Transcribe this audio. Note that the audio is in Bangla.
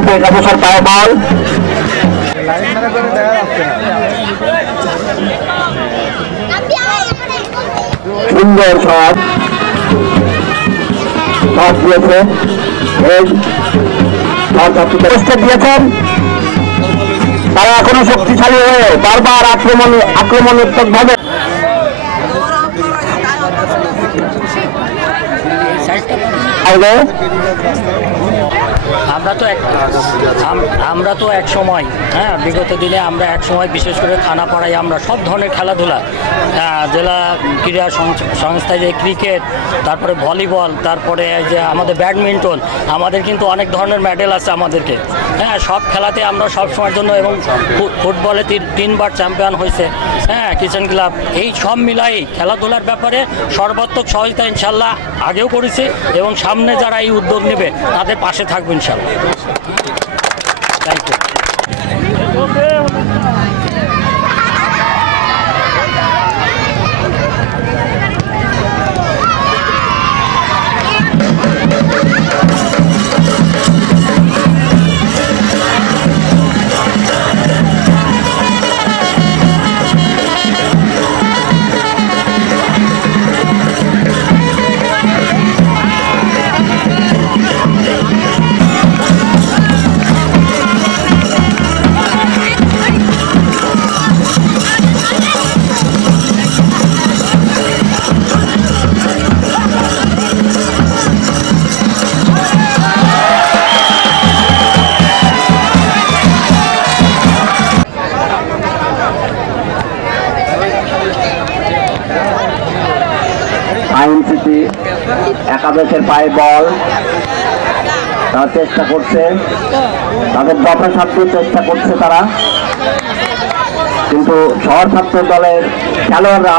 করছে একাদশের পায়ে বল। সুন্দর শট দিয়েছে, দিয়েছেন। তারা এখনো শক্তিশালী হয়ে বারবার আক্রমণাত্মক ভাবে আমরা তো এক সময় বিগত দিনে আমরা এক সময় বিশেষ করে থানাপাড়ায় আমরা সব ধরনের খেলাধুলা জেলা ক্রীড়া সংস্থায় যে ক্রিকেট, তারপরে ভলিবল, তারপরে যে আমাদের ব্যাডমিন্টন, আমাদের কিন্তু অনেক ধরনের মেডেল আছে আমাদেরকে। সব খেলাতে আমরা সব সময়ের জন্য, এবং ফুটবলে 3বার চ্যাম্পিয়ন হয়েছে কিচেন ক্লাব। এই সব মিলাই খেলাধুলার ব্যাপারে সর্বাত্মক সহযোগিতা ইনশাল্লাহ আগেও করেছি, এবং সামনে যারা এই উদ্যোগ নেবে তাদের পাশে থাকবো ইনশাল্লাহ। Thank you. আইনসিটি একাদশের পায়ে বল, তারা চেষ্টা করছে, তাদের যথাসাধ্য চেষ্টা করছে তারা, কিন্তু শহর ছাত্র দলের খেলোয়াড়রা